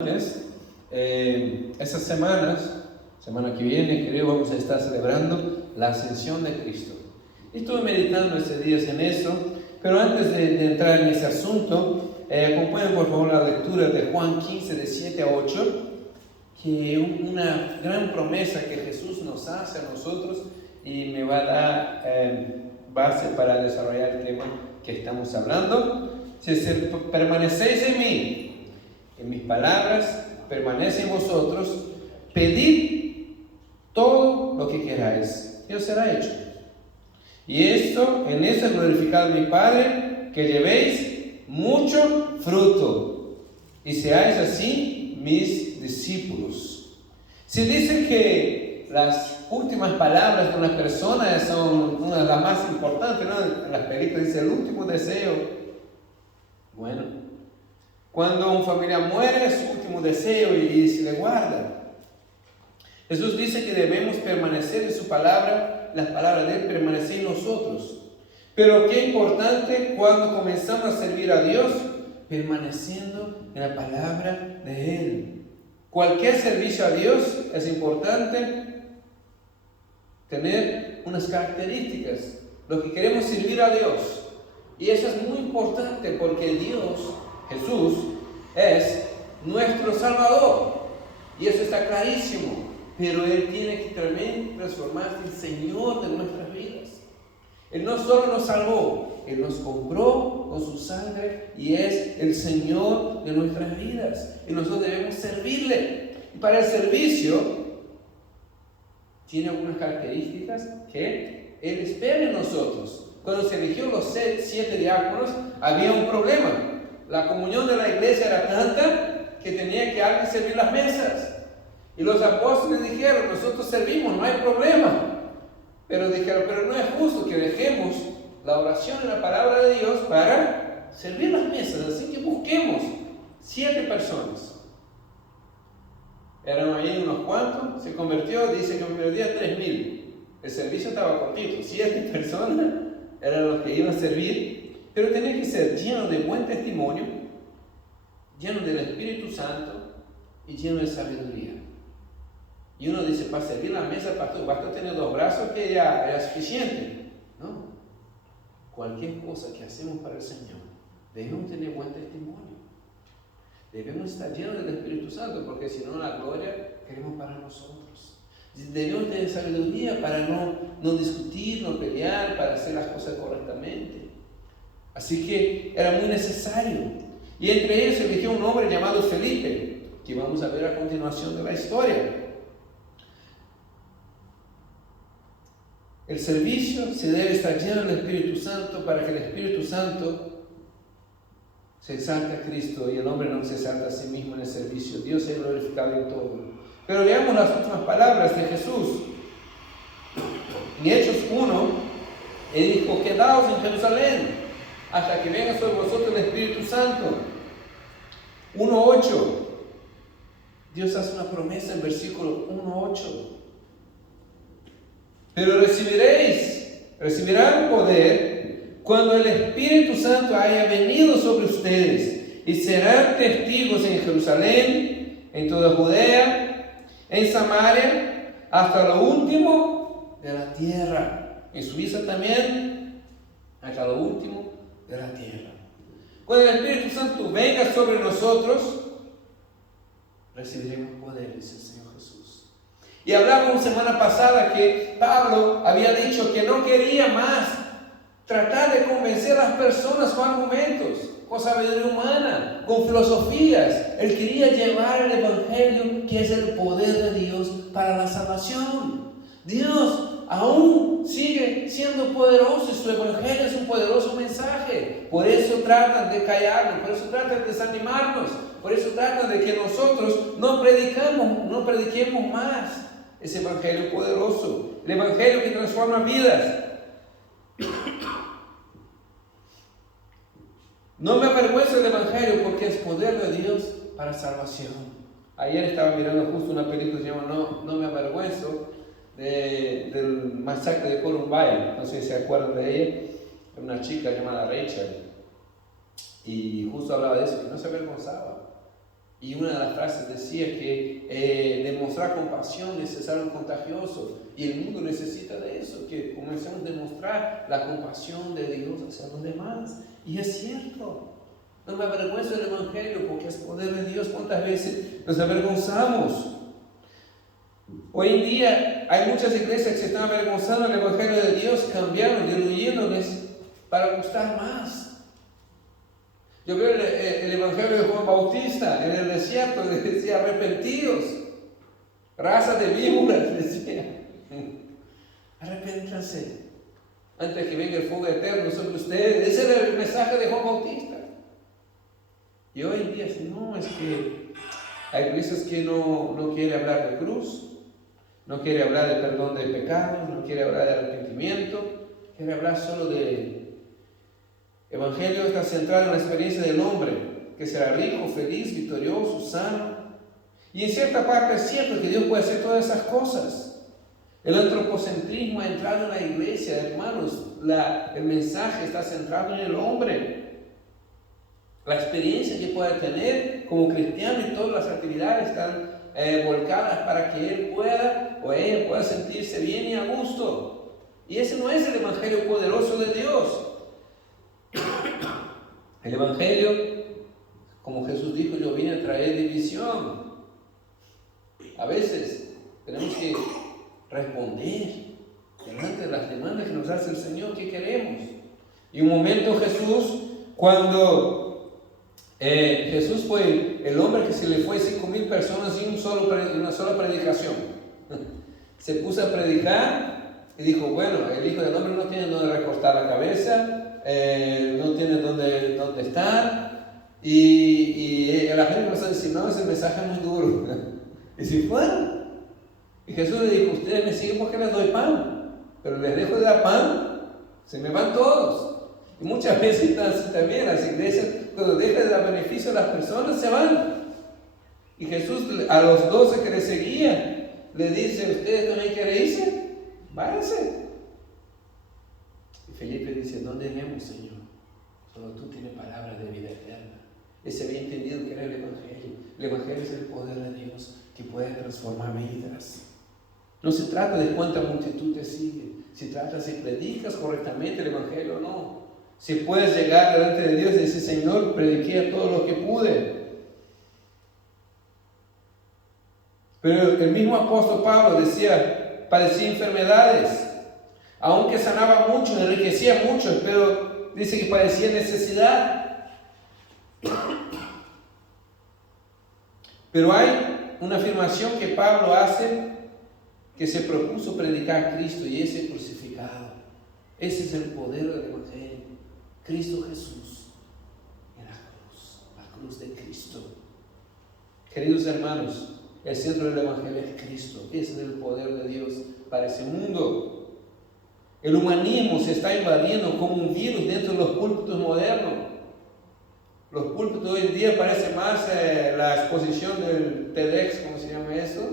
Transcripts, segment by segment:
Estas semanas, semana que viene, creo, vamos a estar celebrando la ascensión de Cristo. Estuve meditando estos días en eso, pero antes de entrar en ese asunto, acompañen por favor la lectura de Juan 15, de 7 a 8, que es una gran promesa que Jesús nos hace a nosotros y me va a dar base para desarrollar el tema que estamos hablando. Si permanecéis en mí, en mis palabras permanece en vosotros, pedid todo lo que queráis, y os será hecho. Y en esto es glorificado mi Padre, que llevéis mucho fruto, y seáis así mis discípulos. Se dice que las últimas palabras de una persona son una de las más importantes, ¿no? En las películas dice el último deseo. Bueno, cuando un familiar muere, es su último deseo y se le guarda. Jesús dice que debemos permanecer en su palabra, las palabras de Él permanecen en nosotros. Pero qué importante cuando comenzamos a servir a Dios, permaneciendo en la palabra de Él. Cualquier servicio a Dios es importante tener unas características, lo que queremos servir a Dios. Y eso es muy importante porque Dios, Jesús, es nuestro Salvador. Y eso está clarísimo. Pero Él tiene que también transformarse en Señor de nuestras vidas. Él no solo nos salvó, Él nos compró con su sangre y es el Señor de nuestras vidas. Y nosotros debemos servirle. Y para el servicio, tiene algunas características que Él espera en nosotros. Cuando se eligió los 7 diáconos, había un problema. La comunión de la iglesia era tanta que tenía que alguien servir las mesas. Y los apóstoles dijeron, nosotros servimos, no hay problema. Pero dijeron, pero no es justo que dejemos la oración y la palabra de Dios para servir las mesas. Así que busquemos 7 personas. Eran ahí unos cuantos, se convirtió, dice que perdía 3,000. El servicio estaba cortito, 7 personas eran los que iban a servir, pero tenía que ser lleno de buen testimonio, lleno del Espíritu Santo y lleno de sabiduría. Y uno dice, para servir la mesa, pastor, basta tener 2 brazos que ya era suficiente. No, cualquier cosa que hacemos para el Señor, debemos tener buen testimonio. Debemos estar llenos del Espíritu Santo, porque si no, la gloria queremos para nosotros. Debemos tener sabiduría para no discutir, no pelear, para hacer las cosas correctamente. Así que era muy necesario. Y entre ellos se eligió un hombre llamado Felipe, que vamos a ver a continuación de la historia. El servicio se debe estar lleno del Espíritu Santo para que el Espíritu Santo se exalte a Cristo y el hombre no se exalta a sí mismo en el servicio. Dios es glorificado en todo. Pero veamos las últimas palabras de Jesús. En Hechos 1, Él dijo, quedaos en Jerusalén hasta que venga sobre vosotros el Espíritu Santo. 1:8. Dios hace una promesa en versículo 1:8. Pero recibirán poder cuando el Espíritu Santo haya venido sobre ustedes y serán testigos en Jerusalén, en toda Judea, en Samaria, hasta lo último de la tierra. En Suiza también, hasta lo último de la tierra. Cuando el Espíritu Santo venga sobre nosotros, recibiremos poder, dice el Señor Jesús. Y hablábamos semana pasada que Pablo había dicho que no quería más tratar de convencer a las personas con argumentos, con sabiduría humana, con filosofías. Él quería llevar el Evangelio, que es el poder de Dios para la salvación. Dios aún sigue siendo poderoso y su Evangelio es un poderoso mensaje. Por eso tratan de callarnos, por eso tratan de desanimarnos, por eso tratan de que nosotros no prediquemos más ese Evangelio poderoso, el Evangelio que transforma vidas. No me avergüenzo del Evangelio porque es poder de Dios para salvación. Ayer estaba mirando justo una película que se llama No me avergüenzo, del masacre de Columbine. No sé si se acuerdan de ella. Una chica llamada Rachel. Y justo hablaba de eso, que no se avergonzaba. Y una de las frases decía que demostrar compasión es algo contagioso. Y el mundo necesita de eso, que comencemos a demostrar la compasión de Dios hacia los demás. Y es cierto. No me avergüenzo del Evangelio porque es poder de Dios. ¿Cuántas veces nos avergonzamos? Hoy en día hay muchas iglesias que se están avergonzando del Evangelio de Dios, cambiaron, diluyéndoles para gustar más. Yo veo el Evangelio de Juan Bautista en el desierto, le decía: arrepentidos, raza de víboras, decía, arrepéntanse antes que venga el fuego eterno sobre ustedes. Ese era el mensaje de Juan Bautista. Y hoy en día, no, es que hay iglesias que no quieren hablar de cruz, no quiere hablar de perdón de pecados, no quiere hablar de arrepentimiento, quiere hablar solo de Evangelio. Está centrado en la experiencia del hombre, que será rico, feliz, victorioso, sano. Y en cierta parte es cierto que Dios puede hacer todas esas cosas. El antropocentrismo ha entrado en la iglesia, hermanos. El mensaje está centrado en el hombre. La experiencia que pueda tener como cristiano y todas las actividades están volcadas para que él pueda o ella pueda sentirse bien y a gusto. Y ese no es el Evangelio poderoso de Dios. El Evangelio, como Jesús dijo: yo vine a traer división. A veces tenemos que responder delante de las demandas que nos hace el Señor. ¿Qué queremos? Y un momento Jesús, cuando Jesús fue el hombre que se le fue 5,000 personas y una sola predicación. Se puso a predicar y dijo: bueno, el Hijo del Hombre no tiene donde recortar la cabeza, no tiene donde estar. Y la gente empezó a decir: no, ese mensaje es muy duro. Y se fueron. Y Jesús le dijo: ustedes me siguen porque les doy pan, pero les dejo de dar pan, se me van todos. Y muchas veces también las iglesias, cuando dejan de dar beneficio a las personas, se van. Y Jesús a los 12 que le seguían, le dice: ¿ustedes también quieren irse? Váyanse. Y Felipe dice: ¿dónde iremos, Señor? Solo tú tienes palabras de vida eterna. Ese había entendido que era el Evangelio. El Evangelio es el poder de Dios que puede transformar vidas. No se trata de cuánta multitud te sigue. Se trata si predicas correctamente el Evangelio o no. Si puedes llegar delante de Dios y decir: Señor, prediqué a todo lo que pude. Pero el mismo apóstol Pablo decía: padecía enfermedades, aunque sanaba mucho, enriquecía mucho, pero dice que padecía necesidad. Pero hay una afirmación que Pablo hace, que se propuso predicar a Cristo y ese crucificado. Ese es el poder del Evangelio. Cristo Jesús en la cruz de Cristo. Queridos hermanos, el centro del Evangelio es Cristo. Ese es el poder de Dios para ese mundo. El humanismo se está invadiendo como un virus dentro de los púlpitos modernos. Los púlpitos hoy en día parece más la exposición del TEDx, ¿cómo se llama eso?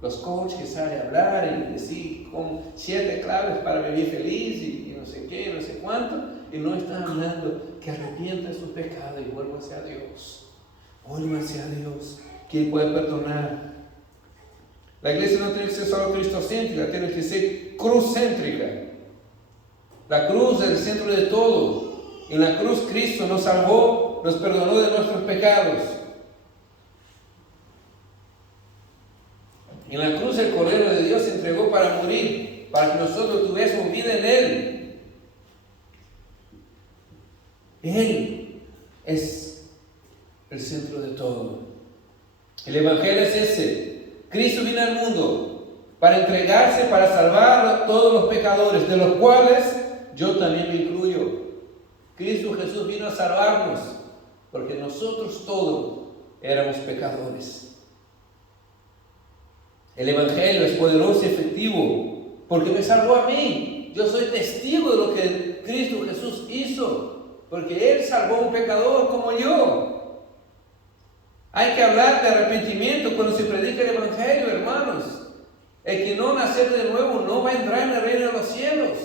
Los coaches que salen a hablar y decir con 7 claves para vivir feliz y no sé qué, no sé cuánto. Y no están hablando que arrepientan sus pecados y vuelvan hacia Dios. Vuelvan hacia Dios, que Él puede perdonar. La iglesia no tiene que ser solo cristocéntrica, tiene que ser cruzcéntrica. La cruz es el centro de todo. En la cruz Cristo nos salvó, nos perdonó de nuestros pecados. En la cruz el Cordero de Dios se entregó para morir, para que nosotros tuviésemos vida en Él. Él es el centro de todo. El Evangelio es ese. Cristo vino al mundo para entregarse, para salvar a todos los pecadores, de los cuales yo también me incluyo. Cristo Jesús vino a salvarnos, porque nosotros todos éramos pecadores. El Evangelio es poderoso y efectivo, porque me salvó a mí. Yo soy testigo de lo que Cristo Jesús hizo, porque Él salvó a un pecador como yo. Hay que hablar de arrepentimiento cuando se predica el Evangelio, hermanos. El que no nace de nuevo no va a entrar en el reino de los cielos.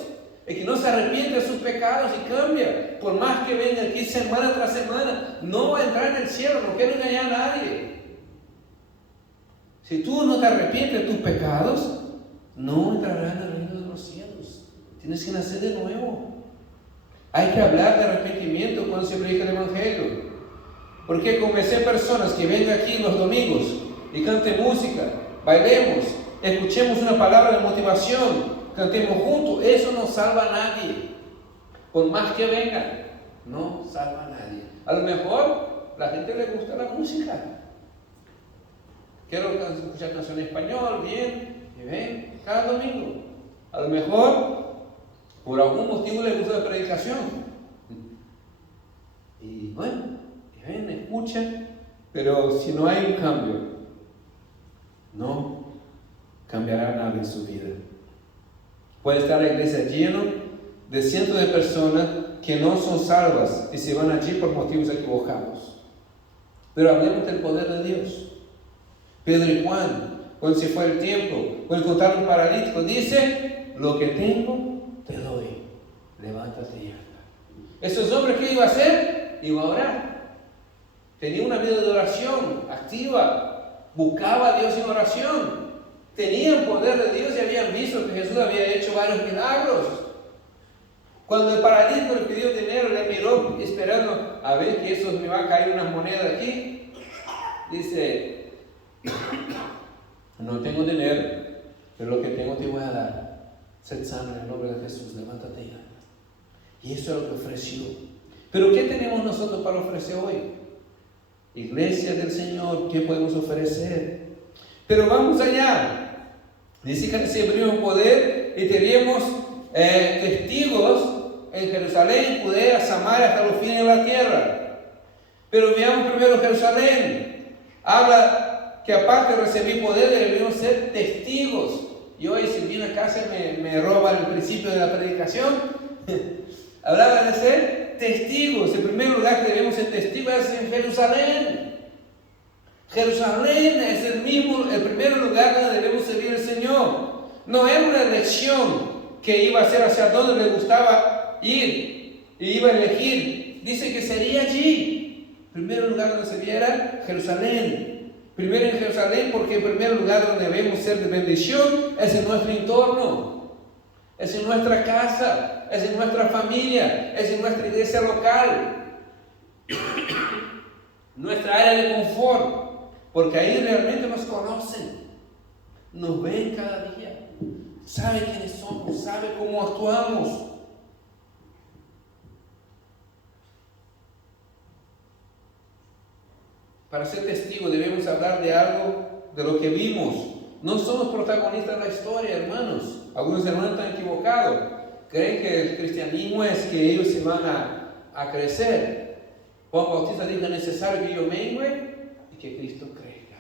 El que no se arrepiente de sus pecados y cambia por más que venga aquí semana tras semana, no va a entrar en el cielo, no quiero engañar a nadie. Si tú no te arrepientes de tus pecados, no entrarás en el reino de los cielos. Tienes que nacer de nuevo. Hay que hablar de arrepentimiento cuando se predica el Evangelio. Porque convencer personas que vengan aquí los domingos y canten música, bailemos, escuchemos una palabra de motivación, cantemos juntos, eso no salva a nadie. Por más que vengan, no salva a nadie. A lo mejor a la gente le gusta la música. Quiero escuchar canciones en español, bien, y ven cada domingo. A lo mejor por algún motivo les gusta la predicación. Y bueno, que ven, escuchan, pero si no hay un cambio, no cambiará nada en su vida. Puede estar la iglesia llena de cientos de personas que no son salvas y se van allí por motivos equivocados. Pero hablemos del poder de Dios. Pedro y Juan, cuando se fue el tiempo, cuando encontraron un paralítico, dice: lo que tengo te doy, levántate y anda. Esos hombres, ¿qué iba a hacer? Iba a orar. Tenía una vida de oración activa, buscaba a Dios en oración, tenían poder de Dios y habían visto que Jesús había hecho varios milagros. Cuando el paralítico le pidió dinero, le miró esperando a ver que eso me va a caer unas monedas aquí. Dice: no tengo dinero, pero lo que tengo te voy a dar. Sed sano en el nombre de Jesús, levántate y anda. Y eso es lo que ofreció. Pero ¿qué tenemos nosotros para ofrecer hoy? Iglesia del Señor, ¿qué podemos ofrecer? Pero vamos allá. Dice que recibimos poder y teníamos testigos en Jerusalén, Judea, Samaria, hasta los fines de la tierra. Pero veamos primero Jerusalén. Habla que aparte de recibir poder, debemos ser testigos. Y hoy, si viene a casa me roba el principio de la predicación. Hablaba de ser testigos. El primer lugar que debemos ser testigos es en Jerusalén. Jerusalén es el primer lugar donde debemos servir al Señor. No era una elección que iba a hacer hacia donde le gustaba ir y iba a elegir. Dice que sería allí. El primer lugar donde sería era Jerusalén. Primero en Jerusalén, porque el primer lugar donde debemos ser de bendición es en nuestro entorno, es en nuestra casa, es en nuestra familia, es en nuestra iglesia local, nuestra área de confort, porque ahí realmente nos conocen, nos ven cada día, saben quiénes somos, saben cómo actuamos. Para ser testigos debemos hablar de algo de lo que vimos. No somos protagonistas de la historia, hermanos. Algunos hermanos están equivocados. Creen que el cristianismo es que ellos se van a crecer. Juan Bautista dijo: es necesario que yo mengue y que Cristo crezca.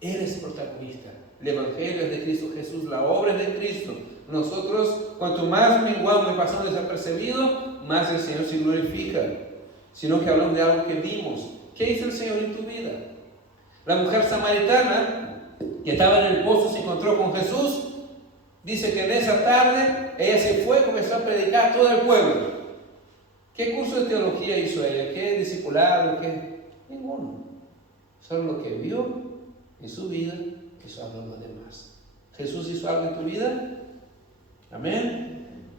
Él es protagonista. El Evangelio es de Cristo Jesús, la obra es de Cristo. Nosotros, cuanto más menguamos y pasamos desapercibidos, más el Señor se glorifica. Sino que hablamos de algo que vimos. ¿Qué hizo el Señor en tu vida? La mujer samaritana que estaba en el pozo se encontró con Jesús. Dice que en esa tarde ella se fue y comenzó a predicar a todo el pueblo. ¿Qué curso de teología hizo ella? ¿Qué discipulado? ¿Qué? Ninguno. Solo lo que vio en su vida quiso hablar a los demás. ¿Jesús hizo algo en tu vida? Amén.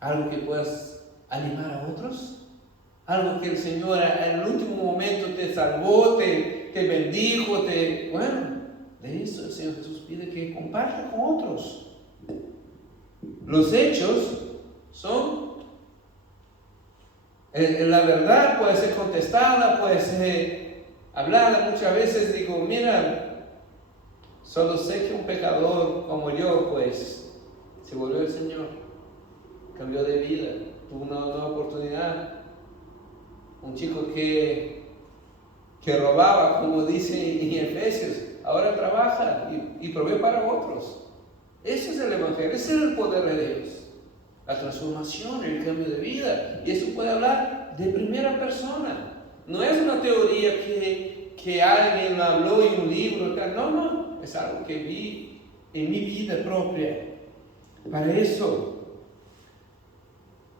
¿Algo que puedas animar a otros? Algo que el Señor en el último momento te salvó, te bendijo, bueno, de eso el Señor Jesús pide que comparta con otros. Los hechos son, la verdad puede ser contestada, puede ser hablada. Muchas veces digo: mira, solo sé que un pecador como yo, pues, se volvió al Señor, cambió de vida, tuvo una nueva oportunidad. Un chico que robaba, como dice en Efesios, ahora trabaja y provee para otros. Ese es el Evangelio, ese es el poder de Dios. La transformación, el cambio de vida. Y eso puede hablar de primera persona. No es una teoría que alguien habló en un libro. No, es algo que vi en mi vida propia. Para eso,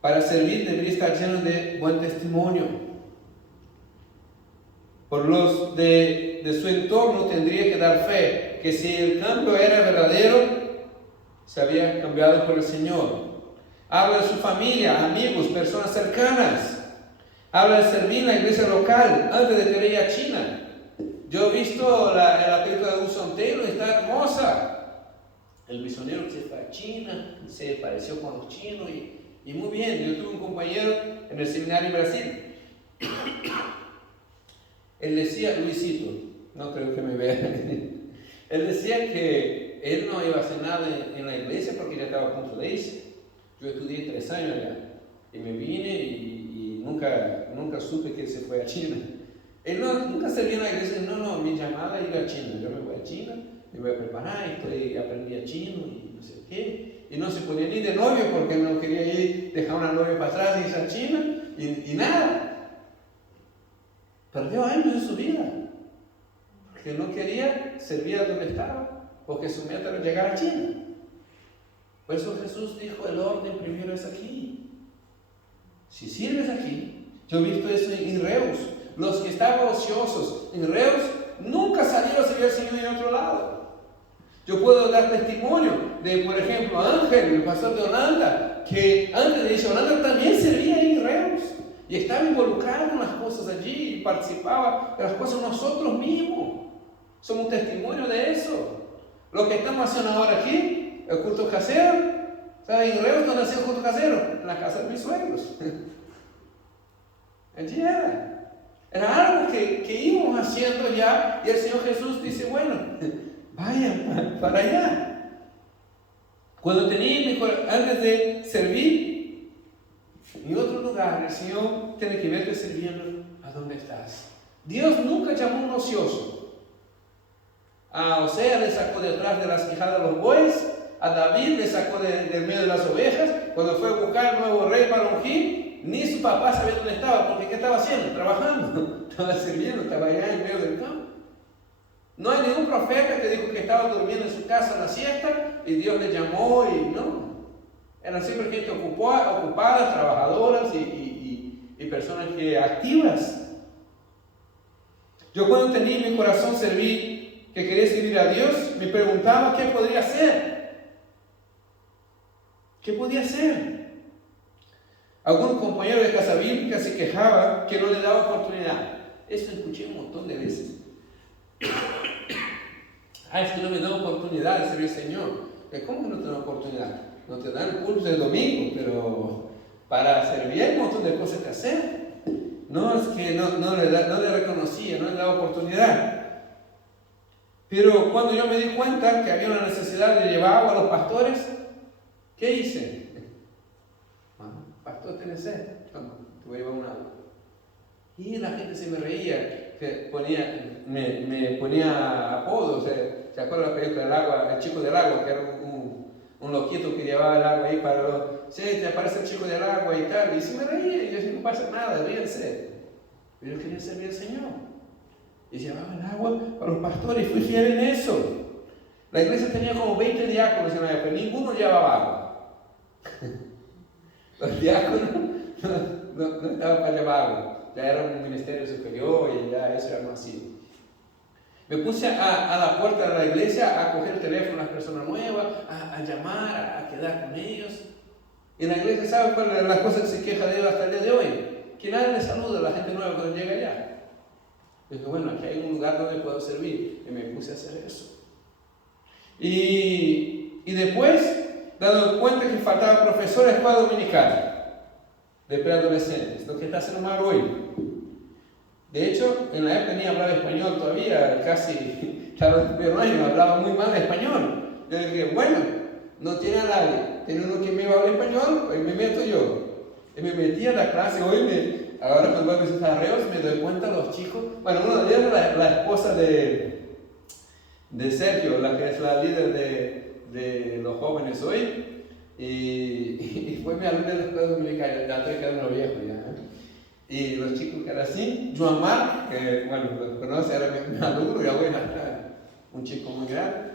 Para servir debería estar lleno de buen testimonio. Por los de su entorno tendría que dar fe que si el cambio era verdadero, se había cambiado por el Señor. Habla de su familia, amigos, personas cercanas. Habla de servir en la iglesia local antes de que ir a China. Yo he visto la película de Hudson Taylor, está hermosa. El misionero que se fue a China, se pareció con los chinos y muy bien. Yo tuve un compañero en el seminario en Brasil. Él decía, Luisito, no creo que me vea. Él decía que él no iba a hacer nada en la iglesia porque ya estaba a punto de irse. Yo estudié 3 años allá y me vine y nunca supe que él se fue a China. Él nunca servía en la iglesia. No, mi llamada es ir a China. Yo me voy a China, me voy a preparar, aprendí a chino y no sé qué. Y no se ponía ni de novio porque no quería dejar una novia para atrás y irse a China y nada. Perdió años de su vida porque no quería servir a donde estaba, porque su meta era llegar a China. Por eso Jesús dijo, el orden primero es aquí. Si sirves aquí, yo he visto eso en Reus. Los que estaban ociosos en Reus nunca salieron a servir al Señor en otro lado. Yo puedo dar testimonio de, por ejemplo, Ángel, el pastor de Holanda, que antes de irse a Holanda también servía en Reus. Y estaba involucrado en las cosas allí y participaba de las cosas nosotros mismos. Somos testimonio de eso. Lo que estamos haciendo ahora aquí, el culto casero, ¿saben? En Reus no nació el culto casero, en la casa de mis suegros. Allí era algo que íbamos haciendo ya, y el Señor Jesús dice, bueno, vayan para allá. Cuando antes de servir en otro lugar, el Señor tiene que verte sirviendo a donde estás. Dios nunca llamó a un ocioso. A Osea le sacó detrás de las quijadas de los bueyes, a David le sacó del medio de las ovejas, cuando fue a buscar un nuevo rey para ungir, ni su papá sabía dónde estaba, porque ¿qué estaba haciendo? Trabajando, estaba sirviendo, estaba allá en medio del campo. No hay ningún profeta que dijo que estaba durmiendo en su casa en la siesta y Dios le llamó y no. Eran siempre gente ocupadas, trabajadoras y personas activas. Yo cuando tenía en mi corazón servir, que quería servir a Dios, me preguntaba qué podría hacer. ¿Qué podía hacer? Algunos compañeros de casa bíblica se quejaban que no le daba oportunidad. Eso escuché un montón de veces. Es que no me da oportunidad de servir al Señor. ¿Cómo que no te da oportunidad? No te dan el culto del domingo, pero para servir hay un montón de cosas que hacer. No es que no le reconocía, no le daba oportunidad. Pero cuando yo me di cuenta que había una necesidad de llevar agua a los pastores, ¿qué hice? Pastor, ¿tienes sed? Toma, te voy a llevar un agua. Y la gente se me reía, me ponía apodos. ¿Se acuerdan la película del agua, el chico del agua, que era un loquito que llevaba el agua ahí para los... Sí, te aparece el chico del agua y tal. Y se me reía, y yo decía, no pasa nada, ríense. Pero yo quería servir al Señor. Y llevaba el agua para los pastores, y fui fiel en eso. La iglesia tenía como 20 diáconos en la época, ninguno llevaba agua. Los diáconos no estaban para llevar agua, ya era un ministerio superior y ya eso era masivo. Me puse a la puerta de la iglesia a coger el teléfono a las personas nuevas, a llamar, a quedar con ellos. Y en la iglesia, ¿saben cuál es la cosa que se queja de ellos hasta el día de hoy? Que nadie les saluda a la gente nueva cuando llega allá. Dije, bueno, aquí hay un lugar donde puedo servir. Y me puse a hacer eso. Y después, dando cuenta que faltaba profesor de escuela dominical de preadolescentes, lo que está haciendo mal hoy. De hecho, en la época ni hablaba español todavía, casi estaba en el primer año, hablaba muy mal español. Yo dije, bueno, no tiene a nadie, tiene uno que me va a hablar español, pues me meto yo. Y me metí a la clase, ahora cuando voy a visitar a Reus me doy cuenta los chicos, bueno, uno de ellos es la esposa de Sergio, la que es la líder de los jóvenes hoy, y fue mi alumna de la escuela dominical, ya estoy quedando viejo ya. Y los chicos que eran así, Joan Marc, que bueno, lo conoce, era mi alumno, y ahora un chico muy grande.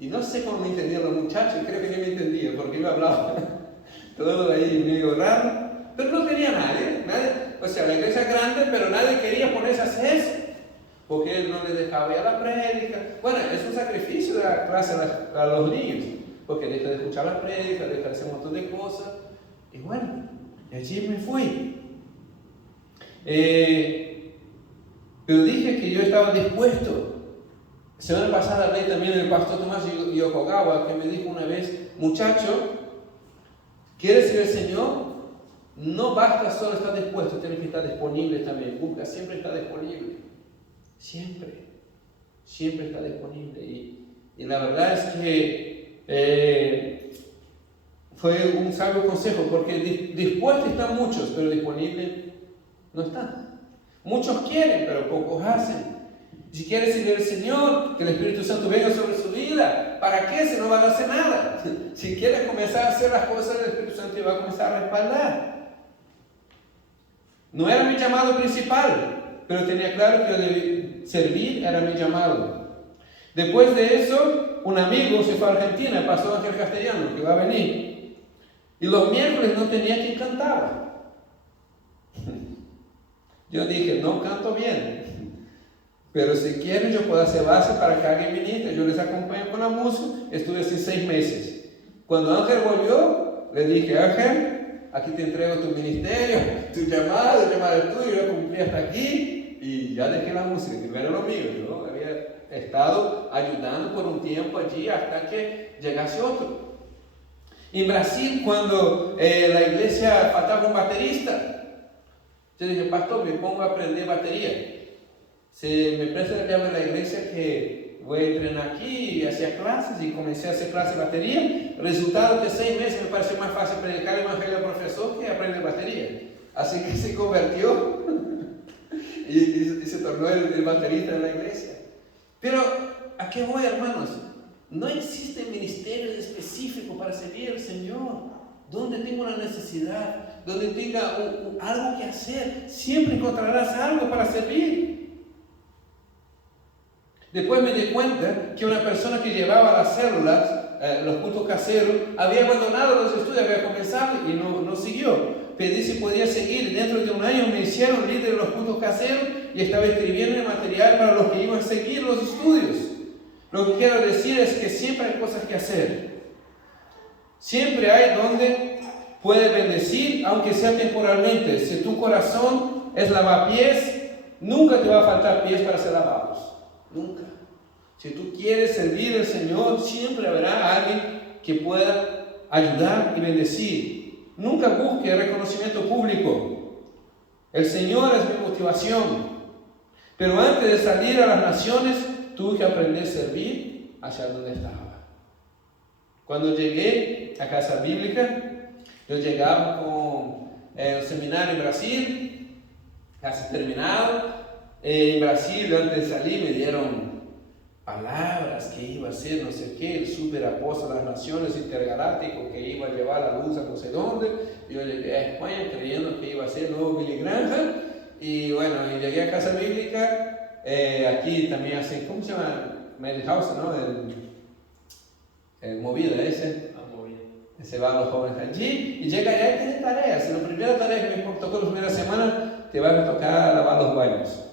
Y no sé cómo me entendían los muchachos, creo que ni me entendían, porque yo hablaba todo ahí medio raro. Pero no tenía nadie, o sea, la iglesia es grande, pero nadie quería ponerse a hacer eso, porque él no les dejaba ir a la prédica. Bueno, es un sacrificio de la clase a los niños, porque deja de escuchar la prédica, deja de hacer un montón de cosas, y bueno, y allí me fui. Pero dije que yo estaba dispuesto. Semana pasada hablé también del pastor Tomás Yokogawa, que me dijo una vez: muchacho, ¿quieres ser el Señor? No basta solo estar dispuesto, tienes que estar disponible también. Busca siempre estar disponible. Siempre está disponible. Y la verdad es que fue un sabio consejo, porque dispuestos están muchos, pero disponibles no están. Muchos quieren, pero pocos hacen. Si quieres servir al Señor, que el Espíritu Santo venga sobre su vida, ¿para qué? Si no van a hacer nada. Si quieres comenzar a hacer las cosas, el Espíritu Santo te va a comenzar a respaldar. No era mi llamado principal, pero tenía claro que servir era mi llamado. Después de eso, un amigo se fue a Argentina, el pastor Ángel Castellano, que va a venir. Y los miércoles no tenía quien cantaba. Yo dije: no canto bien, pero si quieren yo puedo hacer base para que alguien ministre. Yo les acompaño con la música. Estuve así 6 meses. Cuando Ángel volvió, le dije: Ángel, aquí te entrego tu ministerio, tu llamado, el llamado tuyo. Yo cumplí hasta aquí y ya dejé la música, que no era lo mío. Yo había estado ayudando por un tiempo allí hasta que llegase otro. En Brasil, cuando la iglesia faltaba un baterista, yo dije: pastor, me pongo a aprender batería. Se me presta la llave de la iglesia que voy a entrenar aquí, y hacía clases, y comencé a hacer clases de batería. Resultado que 6 meses me pareció más fácil predicar el evangelio al profesor que aprender batería. Así que se convirtió y se tornó el baterista de la iglesia. Pero ¿a qué voy, hermanos? No existe ministerio específico para servir al Señor. Donde tenga una necesidad, donde tenga algo que hacer, siempre encontrarás algo para servir. Después me di cuenta que una persona que llevaba las células, los cultos caseros, había abandonado los estudios, había comenzado y no siguió. Pedí si podía seguir. Dentro de un año me hicieron líder de los cultos caseros y estaba escribiendo el material para los que iban a seguir los estudios. Lo que quiero decir es que siempre hay cosas que hacer. Siempre hay donde puedes bendecir, aunque sea temporalmente. Si tu corazón es lavapiés, nunca te va a faltar pies para ser lavados. Nunca. Si tú quieres servir al Señor, siempre habrá alguien que pueda ayudar y bendecir. Nunca busque reconocimiento público. El Señor es mi motivación. Pero antes de salir a las naciones, tuve que aprender a servir hacia donde estaba. Cuando llegué a Casa Bíblica, yo llegaba con el seminario en Brasil, casi terminado. En Brasil, antes de salir, me dieron palabras que iba a ser no sé qué, el superapóstol de las naciones intergaláctico que iba a llevar la luz a no sé dónde. Yo llegué a España creyendo que iba a ser el nuevo Billy Graham. Y bueno, y llegué a Casa Bíblica. Aquí también hacen, ¿cómo se llama? Madhouse, ¿no? El movida ese. Se van los jóvenes allí y llega allá y tiene tareas. La primera tarea que me tocó la primera semana, te van a tocar lavar los baños.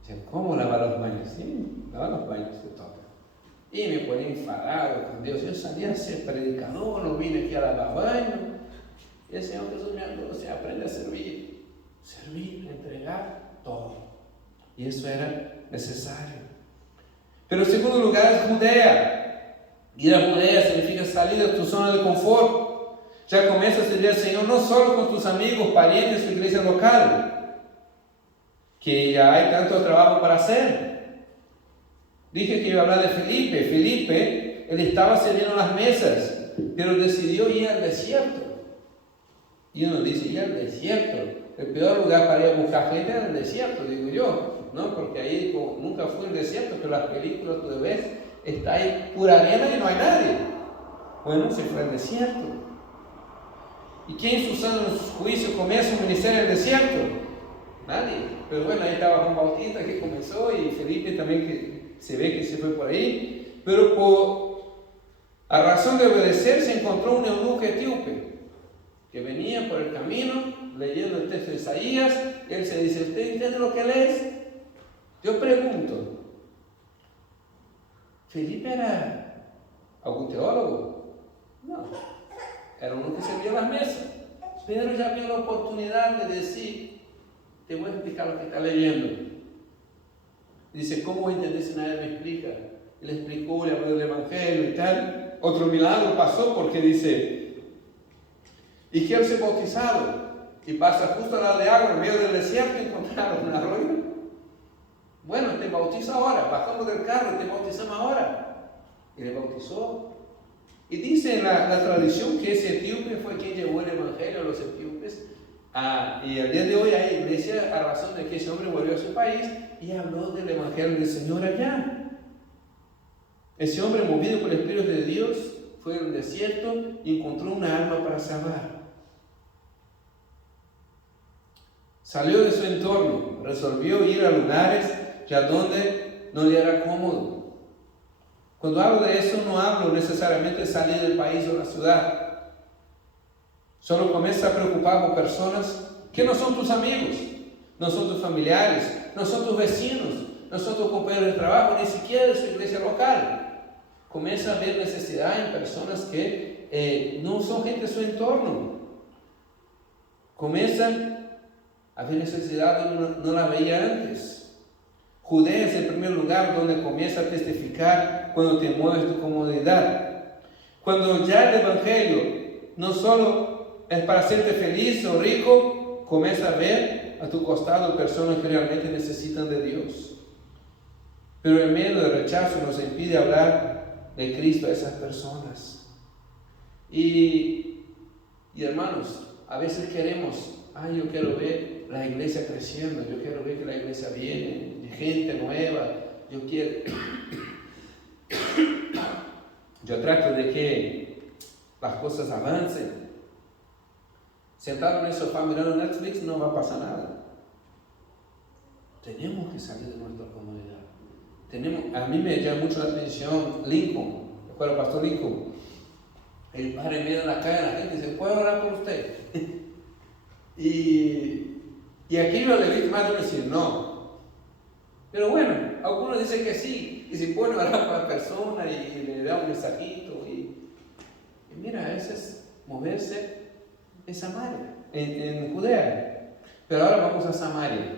Dicen: ¿cómo lavar los baños? Sí, lavar los baños te toca. Y me ponía enfadado con Dios. Yo salía a ser predicador, no vine aquí a lavar baños. Y el Señor Jesús me habló: o sea, aprende a servir, entregar todo. Y eso era necesario. Pero en segundo lugar es Judea. Ir a Judea significa salir de tu zona de confort. Ya comienzas a servir al Señor no solo con tus amigos, parientes, tu iglesia local, que ya hay tanto trabajo para hacer. Dije que iba a hablar de Felipe. Felipe, él estaba sirviendo las mesas, pero decidió ir al desierto. Y uno dice: ir al desierto. El peor lugar para ir a buscar gente era el desierto, digo yo, ¿no? Porque ahí nunca fui al desierto, pero las películas tú ves, está ahí pura arena y no hay nadie. Bueno, se fue al desierto. ¿Y quién usando en sus juicios comienza un ministerio en el desierto? Nadie. Pero bueno, ahí estaba Juan Bautista que comenzó, y Felipe también, que se ve que se fue por ahí. Pero a razón de obedecer se encontró un eunuco etíope que venía por el camino leyendo el texto de Isaías. Él se dice, ¿usted entiende lo que lees? Yo pregunto, ¿Felipe era algún teólogo? No, era uno que servía las mesas. Pedro ya vio la oportunidad de decir, te voy a explicar lo que está leyendo. Dice, ¿cómo voy a entender si nadie me explica? Él explicó, le habló del Evangelio y tal. Otro milagro pasó porque dice, y quiero ser bautizado. Y pasa justo al lado de agua, en medio del desierto, encontraron un arroyo. Bueno, te bautizo ahora, bajamos del carro y te bautizamos ahora. Y le bautizó. Y dice en la tradición que ese etíope fue quien llevó el Evangelio a los etíopes. Y al día de hoy hay iglesia a razón de que ese hombre volvió a su país y habló del Evangelio del Señor allá. Ese hombre, movido por el Espíritu de Dios, fue al desierto y encontró una alma para salvar. Salió de su entorno, resolvió ir a lugares ya donde no le era cómodo. Cuando hablo de eso, no hablo necesariamente de salir del país o la ciudad. Solo comienza a preocupar por personas que no son tus amigos, no son tus familiares, no son tus vecinos, no son tus compañeros de trabajo, ni siquiera de su iglesia local. Comienza a ver necesidad en personas que no son gente de su entorno. Comienza a ver necesidad donde no la veía antes. Judea es el primer lugar donde comienza a testificar cuando te mueves tu comodidad. Cuando ya el Evangelio no solo es para hacerte feliz o rico, comienza a ver a tu costado personas que realmente necesitan de Dios. Pero el miedo de rechazo nos impide hablar de Cristo a esas personas. Y hermanos, a veces queremos, yo quiero ver la iglesia creciendo, yo quiero ver que la iglesia viene, gente nueva, yo trato de que las cosas avancen. Sentado en el sofá mirando Netflix no va a pasar nada. Tenemos que salir de nuestra comodidad. A mí me llama mucho la atención Lincoln, el pastor Lincoln. El padre mira en la calle a la gente y dice, ¿puedo orar por usted? y aquí lo le más de uno decir no. Pero bueno, algunos dicen que sí, y se pone a orar para la persona y le da un mensajito. Y mira, eso es moverse en Samaria, en Judea. Pero ahora vamos a Samaria.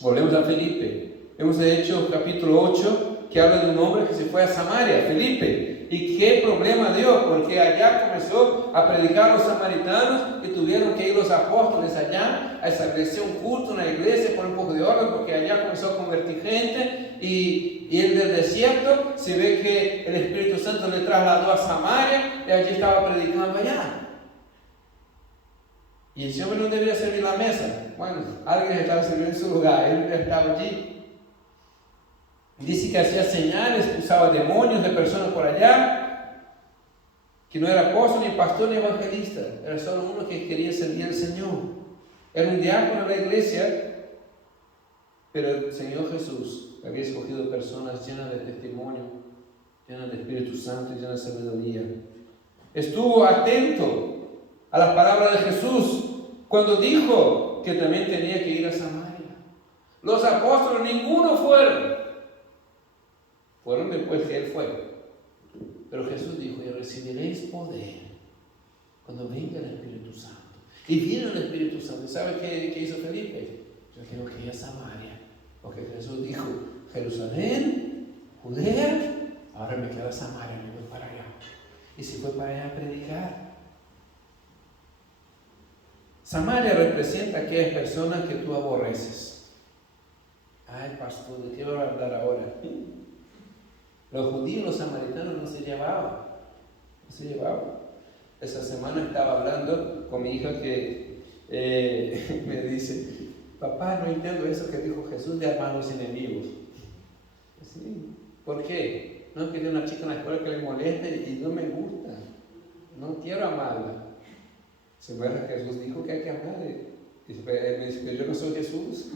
Volvemos a Felipe. Hemos hecho capítulo 8 que habla de un hombre que se fue a Samaria, Felipe. ¿Y qué problema dio? Porque allá comenzó a predicar a los samaritanos y tuvieron que ir los apóstoles allá a establecer un culto, una iglesia, por un poco de orden, porque allá comenzó a convertir gente. Y en el desierto se ve que el Espíritu Santo le trasladó a Samaria y allí estaba predicando allá. Y ese hombre no debería servir la mesa. Bueno, alguien estaba sirviendo en su lugar, él estaba allí. Dice que hacía señales, expulsaba demonios de personas por allá, que no era apóstol, ni pastor, ni evangelista, era solo uno que quería servir al Señor. Era un diácono de la iglesia, pero el Señor Jesús había escogido personas llenas de testimonio, llenas de Espíritu Santo y llenas de sabiduría. Estuvo atento a las palabras de Jesús cuando dijo que también tenía que ir a Samaria. Los apóstoles, ninguno fueron después que él fue. Pero Jesús dijo, y recibiréis poder cuando venga el Espíritu Santo. Y vino el Espíritu Santo. ¿Y sabe qué hizo Felipe? Yo quiero que ir a Samaria. Porque Jesús dijo, Jerusalén, Judea, ahora me queda Samaria, me voy para allá. Y se fue para allá a predicar. Samaria representa a aquellas personas que tú aborreces. Ay, pastor, ¿de qué voy a hablar ahora? Los judíos, los samaritanos no se llevaban. Esa semana estaba hablando con mi hija que me dice, papá, no entiendo eso que dijo Jesús de amar a los enemigos. Sí. ¿Por qué? No, que tiene una chica en la escuela que le molesta y no me gusta. No quiero amarla. Se muestra que Jesús dijo que hay que amarle. Y me dice que yo no soy Jesús.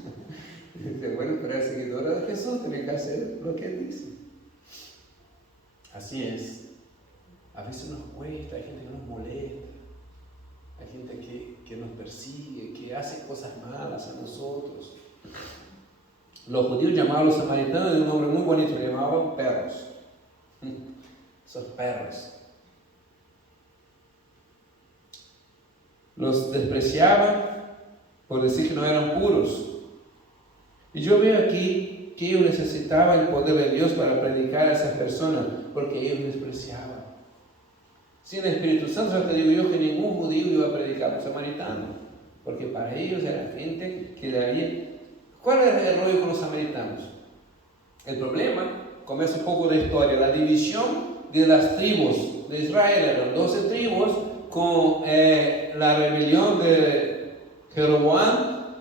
Y dice, bueno, pero el seguidor de Jesús tiene que hacer lo que él dice. Así es. A veces nos cuesta, hay gente que nos molesta. hay gente que nos persigue, que hace cosas malas a nosotros. Los judíos llamaban a los samaritanos de un nombre muy bonito, le llamaban perros. Esos perros. Los despreciaban por decir que no eran puros. Y yo veo aquí que ellos necesitaban el poder de Dios para predicar a esas personas, porque ellos despreciaban. Sin el Espíritu Santo, ya te digo yo que ningún judío iba a predicar a los samaritanos, porque para ellos era gente que le había... ¿Cuál era el rollo con los samaritanos? El problema, comienza un poco de historia, la división de las tribus de Israel, eran 12 tribus, con la rebelión de Jeroboam,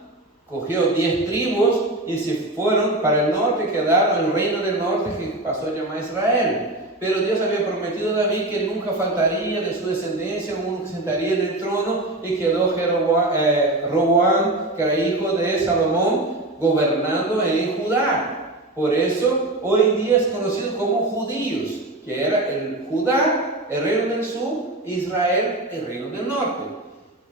cogió 10 tribus y se fueron para el norte, quedaron el reino del norte que pasó a llamar Israel. Pero Dios había prometido a David que nunca faltaría de su descendencia, uno que sentaría en el trono, y quedó Roboam, que era hijo de Salomón, gobernando en Judá. Por eso hoy en día es conocido como judíos, que era el Judá, el reino del sur, Israel, el reino del norte.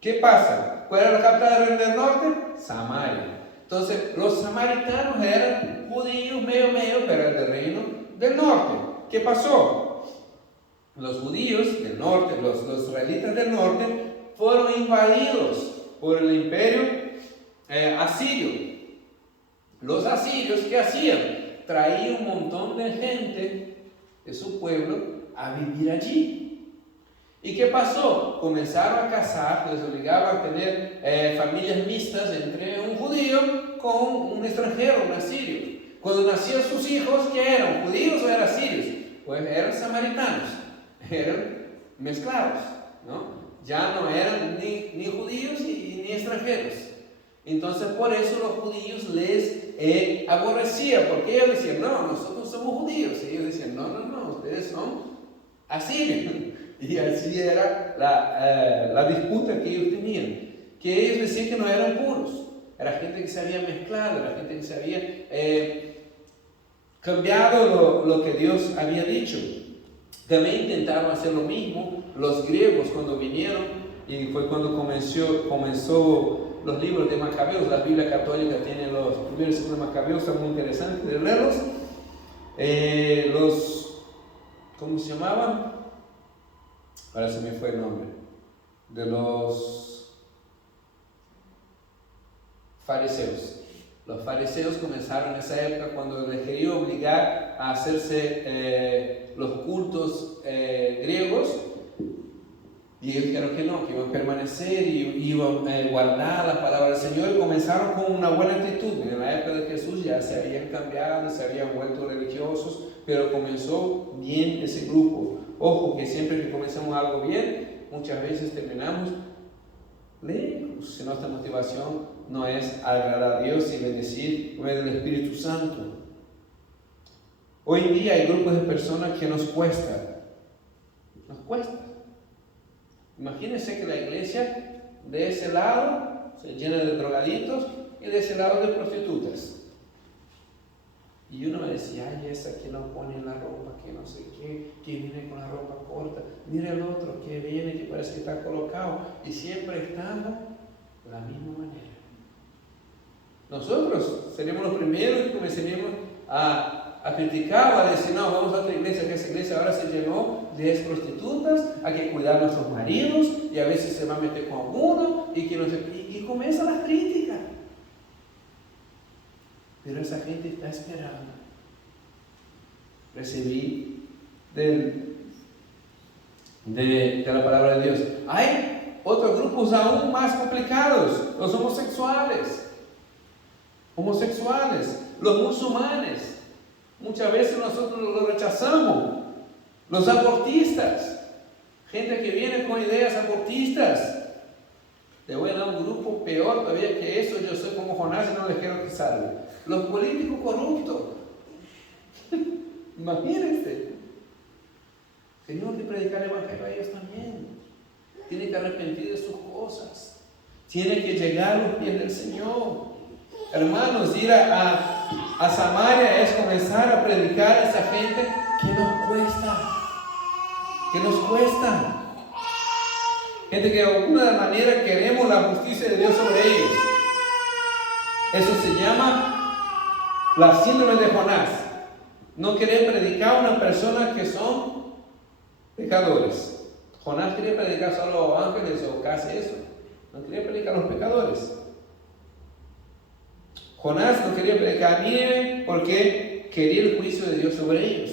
¿Qué pasa? ¿Cuál era la capital del reino del norte? Samaria. Entonces los samaritanos eran judíos medio, pero eran del reino del norte. ¿Qué pasó? Los judíos del norte, los israelitas del norte, fueron invadidos por el imperio asirio. Los asirios, ¿qué hacían? Traían un montón de gente de su pueblo a vivir allí. ¿Y qué pasó? Comenzaron a casar, les obligaban a tener familias mixtas entre un judío con un extranjero, un asirio. Cuando nacían sus hijos, ¿qué eran? ¿Judíos o eran asirios? Pues eran samaritanos, eran mezclados, ¿no? Ya no eran ni judíos ni extranjeros. Entonces por eso los judíos les aborrecían, porque ellos decían, no, nosotros somos judíos. Y ellos decían, no, ustedes son asirios. Y así era la disputa que ellos tenían, que ellos decían que no eran puros, era gente que se había mezclado, era gente que se había cambiado lo que Dios había dicho. También intentaron hacer lo mismo los griegos cuando vinieron, y fue cuando comenzó los libros de Macabeos. La Biblia católica tiene los primeros y segundos Macabeos, son muy interesantes de leerlos. ¿Cómo se llamaban? Ahora se me fue el nombre. De los fariseos. Los fariseos comenzaron en esa época cuando les querían obligar a hacerse los cultos griegos, y ellos dijeron que no, que iban a permanecer y iban a guardar la palabra del Señor, y comenzaron con una buena actitud. En la época de Jesús ya se habían cambiado, se habían vuelto religiosos, pero comenzó bien ese grupo. Ojo, que siempre que comenzamos algo bien, muchas veces terminamos lejos, si nuestra motivación no es agradar a Dios y bendecir por medio del Espíritu Santo. Hoy en día hay grupos de personas que nos cuesta. Imagínense que la iglesia de ese lado se llena de drogaditos y de ese lado de prostitutas. Y uno me decía, ay, esa que no pone la ropa, que no sé qué, que viene con la ropa corta. Mira el otro que viene, que parece que está colocado, y siempre estando de la misma manera. Nosotros seríamos los primeros que comenzaríamos a criticar o a decir, no, vamos a otra iglesia, que esa iglesia ahora se llenó de prostitutas, hay que cuidar a nuestros maridos, y a veces se va a meter con uno, y comienzan las críticas. Pero esa gente está esperando recibir de la palabra de Dios. Hay otros grupos aún más complicados: los homosexuales, los musulmanes. Muchas veces nosotros los rechazamos. Los abortistas, gente que viene con ideas abortistas. Te voy a dar un grupo peor todavía que eso. Yo soy como Jonás y no les quiero que salga. Los políticos corruptos. Imagínense. Tenemos que predicar el evangelio a ellos también. Tienen que arrepentir de sus cosas. Tienen que llegar a los pies del Señor. Hermanos, ir a Samaria es comenzar a predicar a esa gente que nos cuesta. Gente que de alguna manera queremos la justicia de Dios sobre ellos. Eso se llama la síndrome de Jonás. No querer predicar a una persona que son pecadores. Jonás quería predicar solo a ángeles o casi eso. No quería predicar a los pecadores. Jonás no quería predicar a Nínive porque quería el juicio de Dios sobre ellos.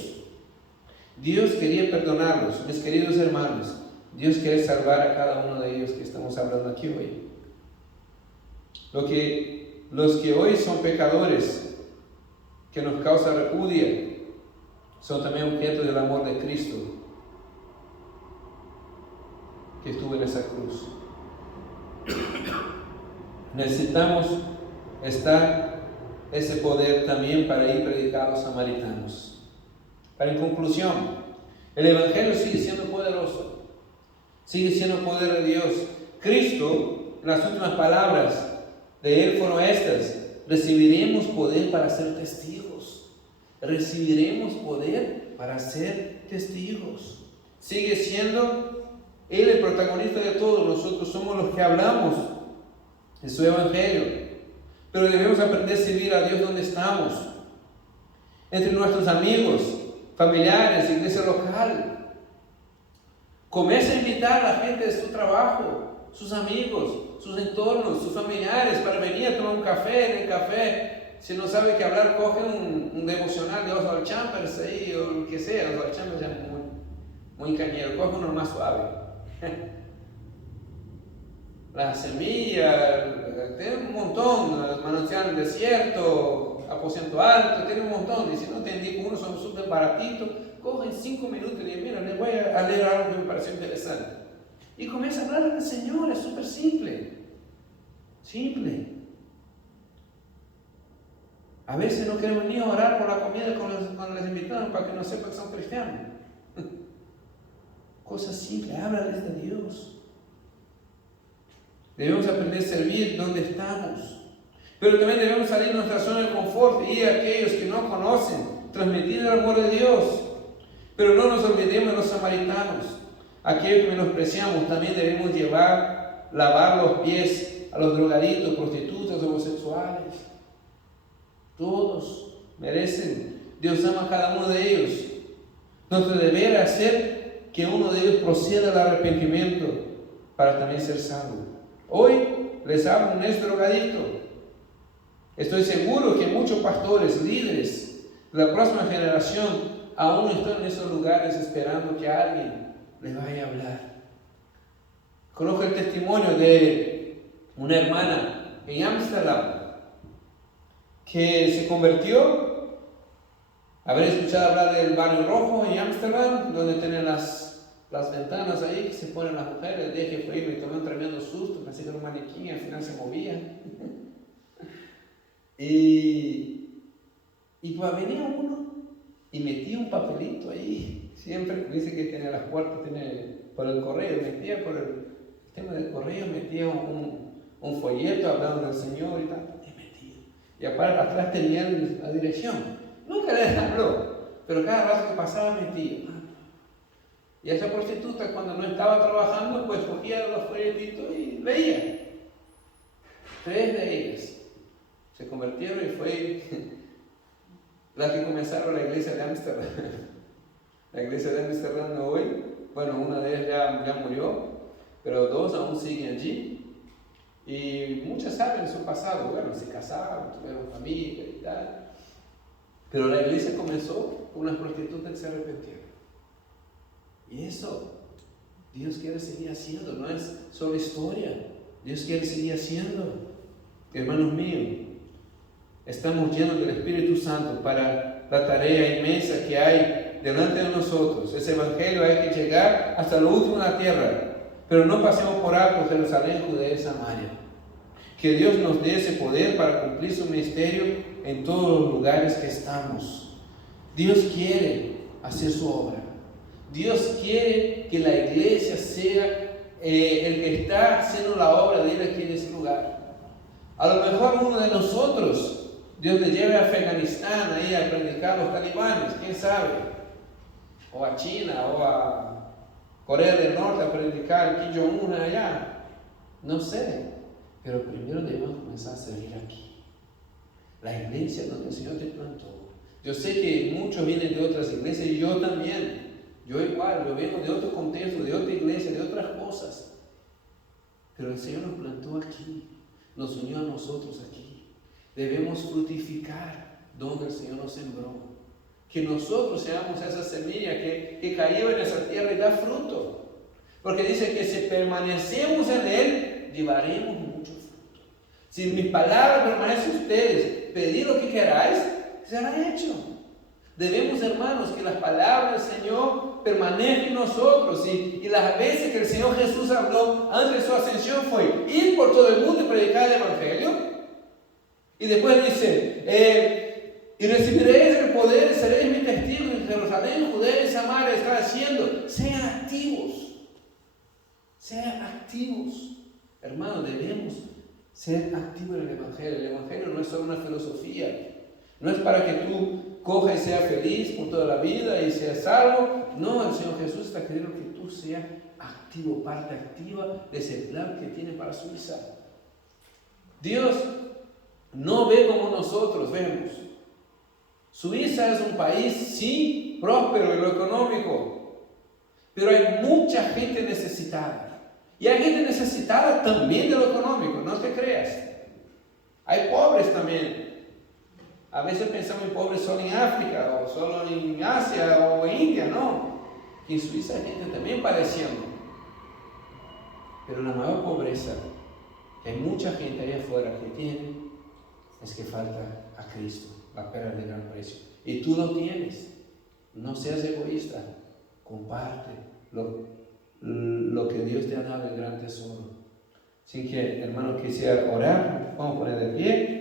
Dios quería perdonarlos, mis queridos hermanos. Dios quiere salvar a cada uno de ellos que estamos hablando aquí hoy. Los que hoy son pecadores, que nos causa repudia, son también objeto del amor de Cristo, que estuvo en esa cruz. Necesitamos ese poder también para ir a predicar a los samaritanos. Pero en conclusión, el Evangelio sigue siendo poderoso, sigue siendo poder de Dios. Cristo, las últimas palabras de Él fueron estas: recibiremos poder para ser testigos. Recibiremos poder para ser testigos. Sigue siendo Él el protagonista de todo. Nosotros somos los que hablamos de su Evangelio. Pero debemos aprender a servir a Dios donde estamos. Entre nuestros amigos, familiares, iglesia local. Comienza a invitar a la gente de su trabajo, sus amigos, sus entornos, sus familiares para venir a tomar un café. En el café, si no sabe qué hablar, coge un devocional de Oswald Chambers ahí o lo que sea. Oswald Chambers ya es muy cañero, coge uno más suave. La semilla, tiene un montón, manantial del desierto, aposento alto, tiene un montón. Y si no te indico, unos son súper baratitos, cogen 5 minutos y dicen: mira, les voy a leer algo que me pareció interesante. Y comienza a hablar del Señor, es súper simple. Simple. A veces no queremos ni orar por la comida cuando les invitamos para que no sepan que son cristianos. Cosas simples, háblales de Dios. Debemos aprender a servir donde estamos. Pero también debemos salir de nuestra zona de confort y ir a aquellos que no conocen, transmitir el amor de Dios. Pero no nos olvidemos de los samaritanos, aquellos que menospreciamos. También debemos lavar los pies a los drogadictos, prostitutas, homosexuales. Todos merecen. Dios ama a cada uno de ellos. Nuestro deber es hacer que uno de ellos proceda al arrepentimiento para también ser salvo. Hoy les hablo un ex drogadicto. Estoy seguro que muchos pastores, líderes de la próxima generación aún están en esos lugares esperando que alguien les vaya a hablar. Conozco el testimonio de una hermana en Ámsterdam que se convirtió, haber escuchado hablar del barrio rojo en Ámsterdam, donde tienen las ventanas ahí que se ponen las mujeres. El día que fue, me tomé un tremendo susto, pensé que era un maniquí, al final se movía. y pues venía uno y metía un papelito ahí. Siempre dice que tenía las puertas, por el correo, metía por el tema del correo, metía un folleto hablando del Señor y tal. Y aparte, atrás tenía la dirección. Nunca le habló, pero cada rato que pasaba metía. Y esa prostituta, cuando no estaba trabajando, pues cogía los folletitos y leía. 3 de ellas se convirtieron y fue las que comenzaron la iglesia de Ámsterdam. La iglesia de Ámsterdam hoy, bueno, una de ellas ya murió, pero 2 aún siguen allí. Y muchas saben su pasado. Bueno, se casaron, tuvieron familia y tal. Pero la iglesia comenzó con unas prostitutas que se arrepintieron. Y eso Dios quiere seguir haciendo, no es solo historia. Dios quiere seguir haciendo. Hermanos míos, estamos llenos del Espíritu Santo para la tarea inmensa que hay delante de nosotros. Ese evangelio hay que llegar hasta lo último de la tierra. Pero no pasemos por alto Jerusalén, Judea y Samaria. Que Dios nos dé ese poder para cumplir su ministerio en todos los lugares que estamos. Dios quiere hacer su obra. Dios quiere que la iglesia sea el que está haciendo la obra de Él aquí en ese lugar. A lo mejor uno de nosotros, Dios le lleve a Afganistán ahí a predicar a los talibanes, quién sabe, o a China, o a Corea del Norte a predicar Kim Jong-un allá. No sé. Pero primero debemos comenzar a servir aquí. La iglesia donde el Señor te plantó. Yo sé que muchos vienen de otras iglesias y yo también. Yo igual, yo vengo de otro contexto, de otra iglesia, de otras cosas. Pero el Señor nos plantó aquí. Nos unió a nosotros aquí. Debemos frutificar donde el Señor nos sembró. Que nosotros seamos esa semilla que cayó en esa tierra y da fruto. Porque dice que si permanecemos en Él, llevaremos mucho fruto. Si mis palabras permanecen en ustedes, pedid lo que queráis, será hecho. Debemos, hermanos, que las palabras del Señor permanezcan en nosotros. Y las veces que el Señor Jesús habló antes de su ascensión fue ir por todo el mundo y predicar el Evangelio. Y después dice, y recibiréis el poder y seréis mis testigos en Jerusalén, Judea y Samaria. Está haciendo, sean activos. Sean activos. Hermanos, debemos ser activos en el Evangelio. El Evangelio no es solo una filosofía. No es para que tú cojas y seas feliz por toda la vida y seas salvo. No, el Señor Jesús está queriendo que tú seas activo, parte activa de ese plan que tiene para Suiza. Dios no ve como nosotros vemos. Suiza es un país, sí, próspero en lo económico, pero hay mucha gente necesitada. Y hay gente necesitada también de lo económico, no te creas. Hay pobres también. A veces pensamos en pobres solo en África, o solo en Asia, o en India, no. Que en Suiza hay gente también padeciendo. Pero la mayor pobreza que hay mucha gente allá afuera que tiene es que falta a Cristo, la perla de gran precio. Y tú lo tienes. No seas egoísta. Comparte lo que Dios te ha dado, el gran tesoro. Así que, hermano, quisiera orar. Vamos a poner de pie.